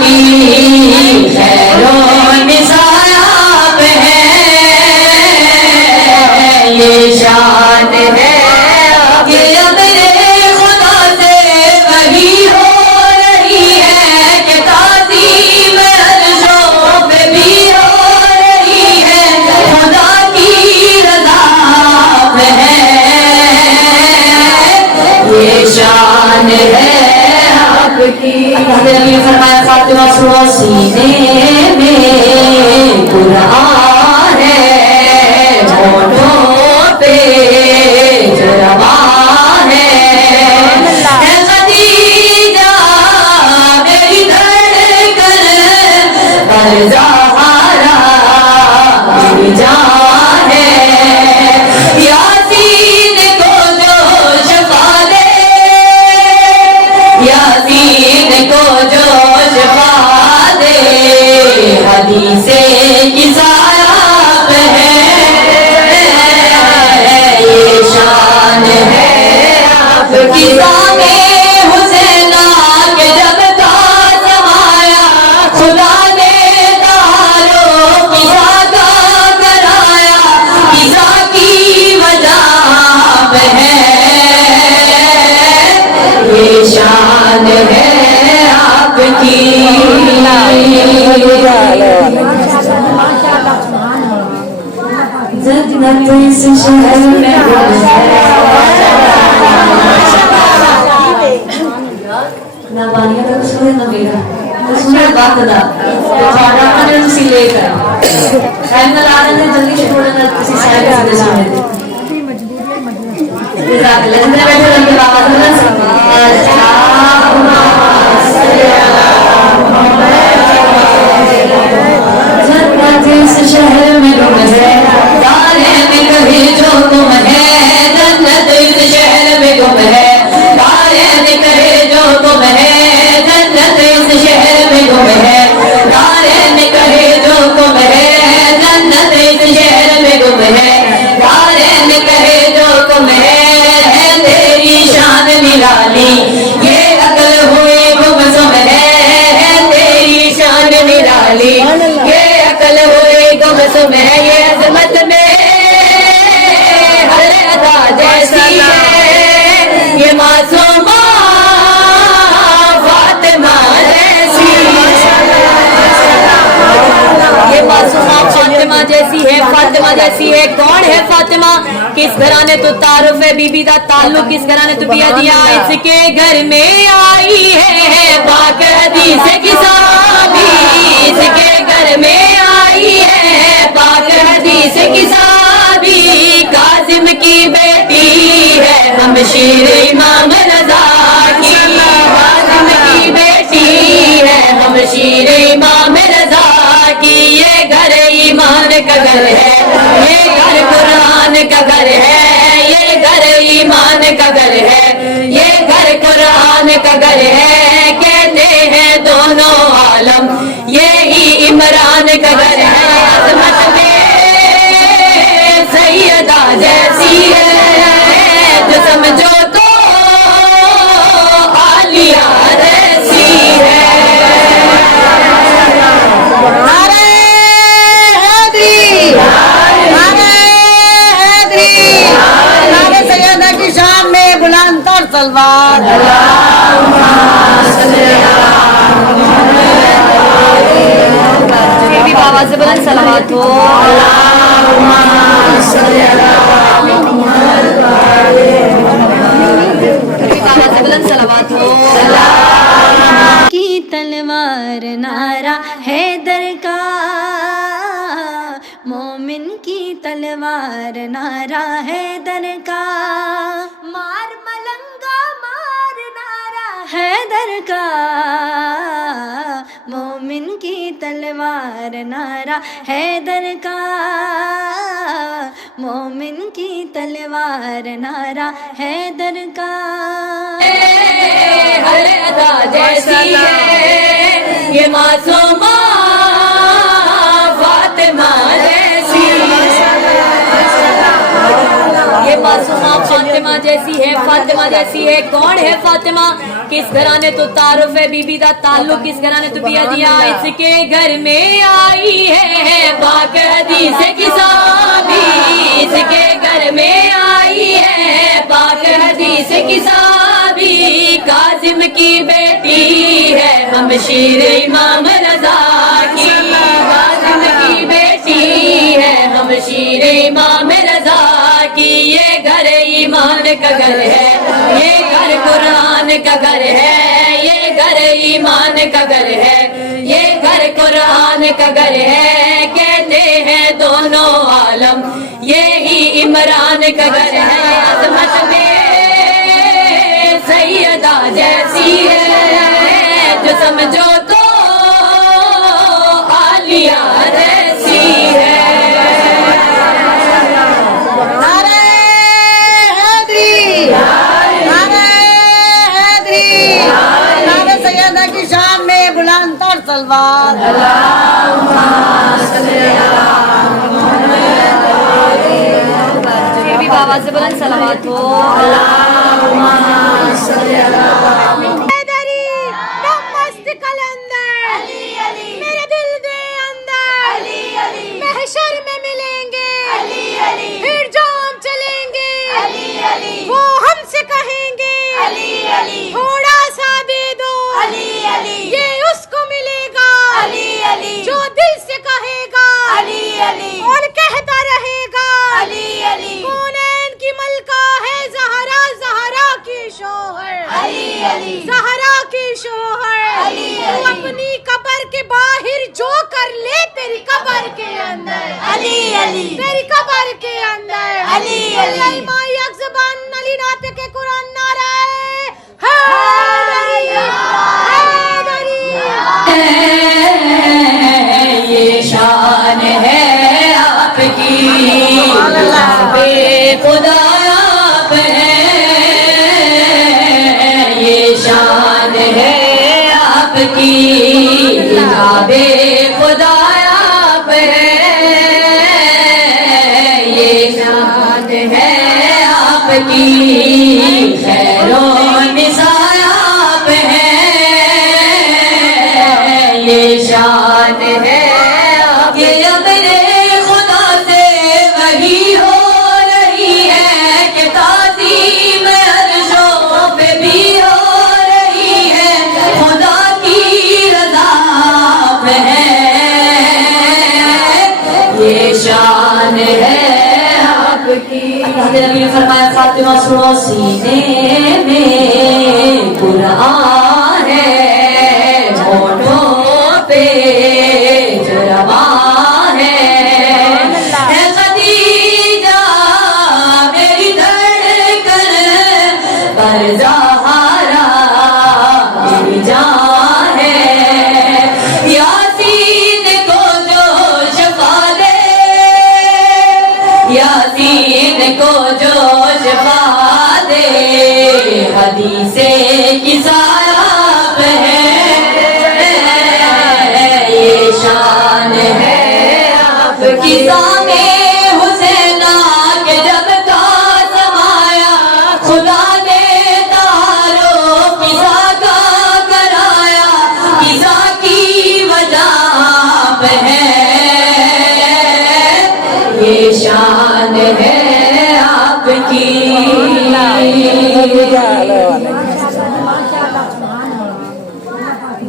की खैरो निसाब है, ये शान है कि अब खुदा से वही हो रही है कि ताज़ीम अर्शों पे भी हो रही है, खुदा की रज़ा में है, ये शान है आपकी। नबी फरमाया फातिमा सुनो सीने में कुरान है, होठों पे जवान है खदीजा मेरी धड़कन पर ज़हरा मेरी जान है, यासीन को जो शफा दे, यासीन को जो शफा दे, हदीसे की सायाब है, ये शान है आपकी। सामे हुसैना के जब का समाया, खुदा ने तारों की सादा कराया, किसा की वजह है, ये शान है आपकी। जन्नत इस शहर में ना बानिया का सुने ना मेरा तो सुने बात ना तो थोड़ा अपने उसी लेकर टाइम ना लाने ने जल्दी छोड़ना ना किसी साइड से सुने थे इधर लेने बैठे लंबे बाबा तो ना जन्नत इस शहर में तुम है, तारे में कभी जो तुम है, जन्नत इस शहर में तुम है, तारे में कहे जो तुम है, जन्नत इस शहर में तुम है, तारे में कहे जो तुम है, जन्नत इस शहर में तुम है, तारे में कहे जो तुम है तेरी शान निराली, ये अकल हुई गुमसुम है तेरी शान निराली, ये अकल हुई गुमसुम है, ये अजमत में हर अदा जैसी है, ये मासूमा फातिमा जैसी, ये मासूमा फातिमा जैसी है, फातिमा जैसी है। कौन है फातिमा? किस घराने तो तारुफ है बीबी दा ताल्लुक, किस घराने तो बिया दिया, इसके घर में आई है पाक हदीस की साबी, इसके घर में आई है पाक हदीस की साबी, काजिम की बेटी है हमशीर इमाम रज़ा की, काजिम की बेटी है हमशीर इमाम रज़ा की, ये घर ईमान का घर है, ये घर कुरान का घर है, ये घर ईमान का घर है, ये घर कुरान का घर है, कहते हैं दोनों आलम यही इमरान का घर है, अज़मत में सैयदा जैसी है, जो समझो तो आलिया जैसी है। सलवार भी बाबा से बुलंद सलावत हो, बाबा से बुलंद सलावत हो। की तलवार नारा हैदर का, मोमिन की तलवार नारा हैदर का, मार मलंगा मार नारा हैदर का, मोमिन की तलवार नारा हैदर का, मोमिन की तलवार नारा हैदर का। हर अदा जैसी है ये मासूमा फातिमा जैसी, ये मासूमा फातिमा जैसी है, फातिमा जैसी है। कौन है फातिमा? किस घराने तो तारुफ है बीबी दा ताल्लुक किस घराने तो बिया दिया इसके घर में आई है पाक हदीस किसाबी इसके घर में आई है पाक हदीस किसाबी काजिम की बेटी है हमशीर इमाम रजा की काजिम की बेटी है हमशीर इमाम रजा की ये घर ईमान का घर है ये घर कुरान का घर है ये घर ईमान का घर है ये घर कुरान का घर है कहते हैं दोनों आलम यही इमरान का घर है अजमत में सैयदा जैसी है जो समझो तो आलिया जैसी है सैयदा की शान में बुलंद और तलवार भी बाबा से बुलंद सलावत हो मस्त कलंदर मेरे दिल दे अंदर महशर में मिलेंगे फिर जो हम चलेंगे वो हमसे कहेंगे थोड़ा सा दे दो ये उसको मिलेगा जो दिल से कहेगा और कहता रहेगा कौनैन की मलका है ज़हरा ज़हरा की शोहर ज़हरा की शोहर तू अपनी कब्र के बाहर जो कर ले तेरी कब्र के अंदर तेरी कब्र के अंदर अली माई अक्ज़बान अली नाते के कुरान नारा ये शान है आपकी खुदा आप है ये शान है आपकी काबे खुदा आप है ये शान है आपकी खैरो निसार आप है ये शान है आपकी अपने खुदा से वही हो रही है कि ताज़ीम अर्शों पे भी हो रही है खुदा की रज़ा पे है ये शान है आपकी अल्लाह के नबी ने फरमाया फातिमा सुनो सीने में कुरान है होठों पे जरवा है खदीजा मेरी धड़कन पर ज़हरा मेरी जान है यासीन को जो शफा दे यासीन को जो शफा दे हदीसे की सायाब है ये शान है आपकी सामे हुसैना के जब का समाया खुदा ने तारो किसा का कराया किसा की वजह पे है ये शान है आपकी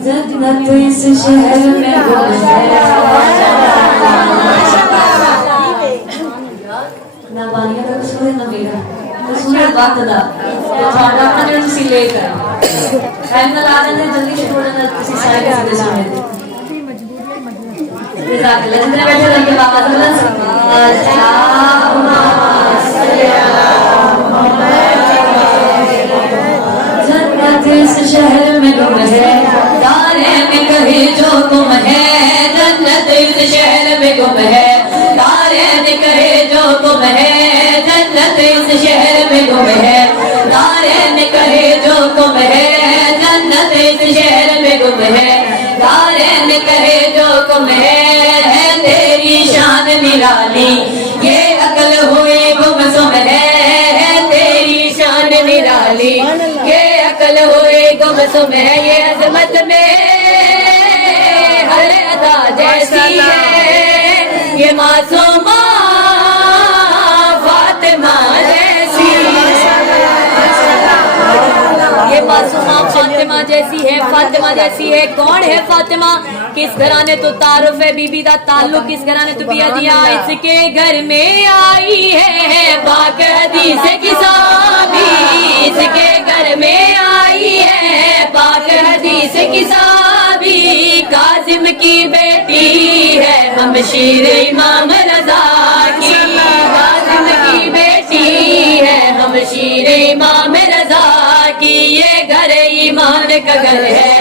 जन्नत इस शहर में गुम है ना बानिया का कसूर है ना मेरा कसूर है वक्त दा तो थोड़ा अपना जो तुसी लेकर टाइम ना ला देने जल्दी शुरू हो जाना तुसी सारे के सीधे सुने थे जाके लेने बैठे रहिए बाबा दुल्हन जन्नत इस शहर में गुम है तारे में कहीं जो गुम है जन्नत इस शहर में गुम है तारे में कहीं जो गुम है जन्नत इस शहर में गुम है तारे में कहीं जो गुम है जन्नत इस शहर में गुम है तारे में कहीं जो गुम है तेरी शान निराली ये अकल हुई गुमसुम है तेरी शान निराली ये अकल हुई गुम गुमसुम है ये अजमत में हर अदा जैसी है ये मासूमा फातिमा जैसी ये मासूमा फातिमा जैसी है, फातिमा जैसी है। कौन है फातिमा? किस घराने तो तारुफ है बीबी दा ताल्लुक, किस घराने तो बिया दिया इसके घर में आई है पाक हदीस की साबी, इसके घर में आई है पाक हदीस की साबी। काजिम की बेटी है हमशीर इमाम रजा की, काजिम की बेटी है हमशीर इमाम रजा की। ये घर ईमान का घर है,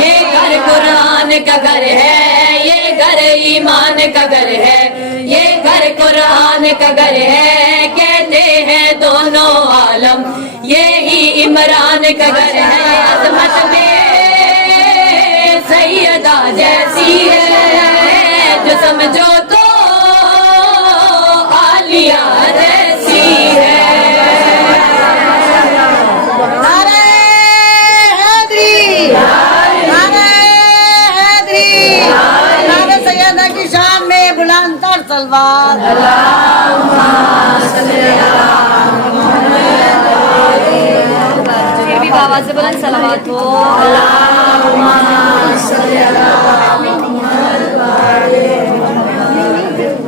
ये घर कुरान का घर है, ये घर ईमान का घर है, ये घर कुरान का घर है। कहते हैं दोनों आलम ये ही इमरान का घर है। अजमत में सैयदा जैसी है जो समझो तो आलिया जैसी है। की शाम में बुलंद और तलवार। फिर भी बाबा से बुलंद सलावत हो।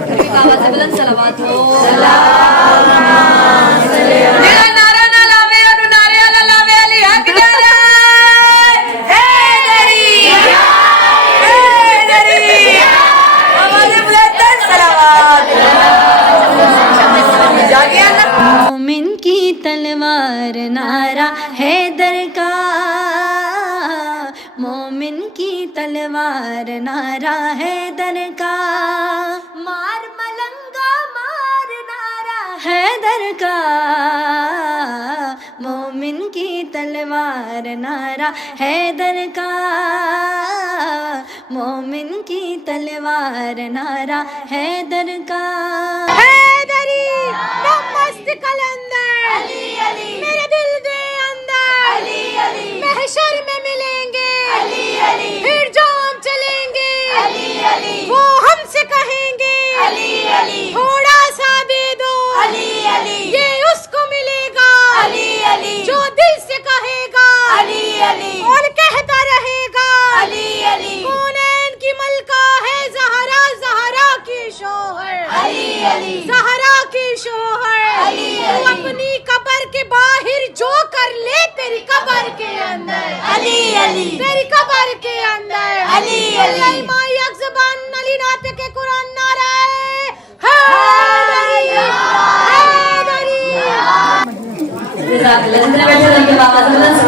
फिर भी बाबा से बुलंद सलावत हो। मेरा नारा ना लावे अनु नारे अला लावे अली हक नारा हे दरी हमारे बुलंद सलावत। जागिए अल्लाह मोमिन की तलवार नारा हैदर का, मोमिन की तलवार नारा हैदर का। मार मलंगा मार नारा हैदर का, मोमिन की तलवार नारा हैदर का, मोमिन की तलवार नारा हैदर का। हैदरी नमस्त कलंदर अली अली मेरे दिल के अंदर अली अली महशर में मिलेंगे अली अली फिर जाम चलेंगे अली अली वो हमसे कहेंगे अली अली थोड़ा सा दे दो अली अली ये उसको मिलेगा अली अली जो दिल से कहेगा अली अली और कहता रहेगा अली अली। कौनैन की मलका है ज़हरा, ज़हरा की शोहर अली अली, ज़हरा की शोहर अली अली। तू अपनी कब्र के बाहर जो कर ले तेरी कब्र के अंदर अली अली, तेरी कब्र के अंदर अली अली। माई अज़बान अली नाते के कुरान नारा हैदरी हैदरी। बाबा से बुलंद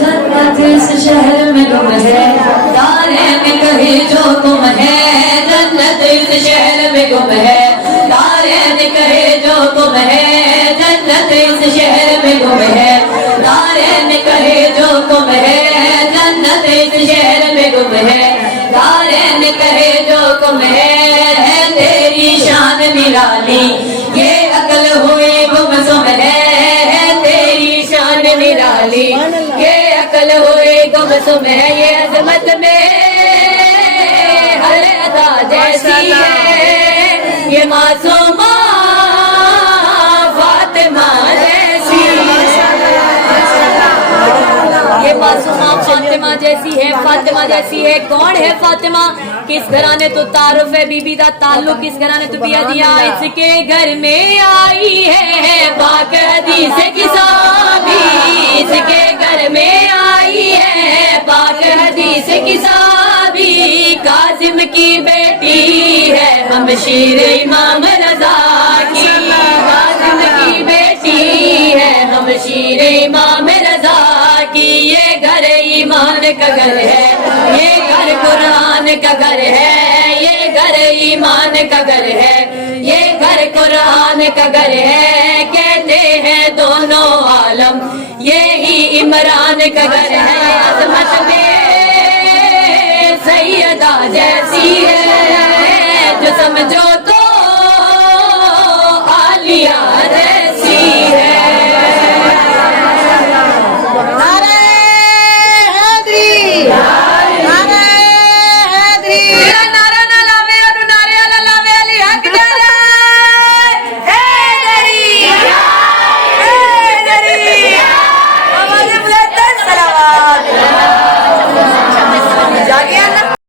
जन्नत इस शहर में गुम है, तारे में कहीं जो गुम है। जन्नत इस शहर में गुम है, तारे में कहीं जो गुम है। जन्नत इस शहर में गुम है, तारे में कहीं जो गुम है। जन्नत इस शहर में गुम है, तारे में कहीं जो गुम है। तेरी शान निराली ये अकल हुई गुमसुम है, तेरी शान निराली ये अकल हुई गुमसुम है। ये अजमत में हर अदा जैसी है ये मासूमा फातिमा जैसी। ये मासूमा फातिमा जैसी है, फातिमा जैसी है। कौन है फातिमा? किस घराने तो तारुफ है बीबी दा ताल्लुक, किस घराने तो बिया दिया इसके घर में आई है पाक हदीस की साबी, इसके घर में आई है पाक हदीस की साबी। काजिम की बेटी है हमशीर इमाम रजा की, काजिम की बेटी है हमशीर इमाम रजा की। ये घर ईमान का घर है, ये घर कुरान का घर है, ये घर ईमान का घर है, ये घर कुरान का घर है। कहते हैं दोनों आलम ये ही इमरान का घर है। अजमत में सैयदा जैसी है जो समझो तो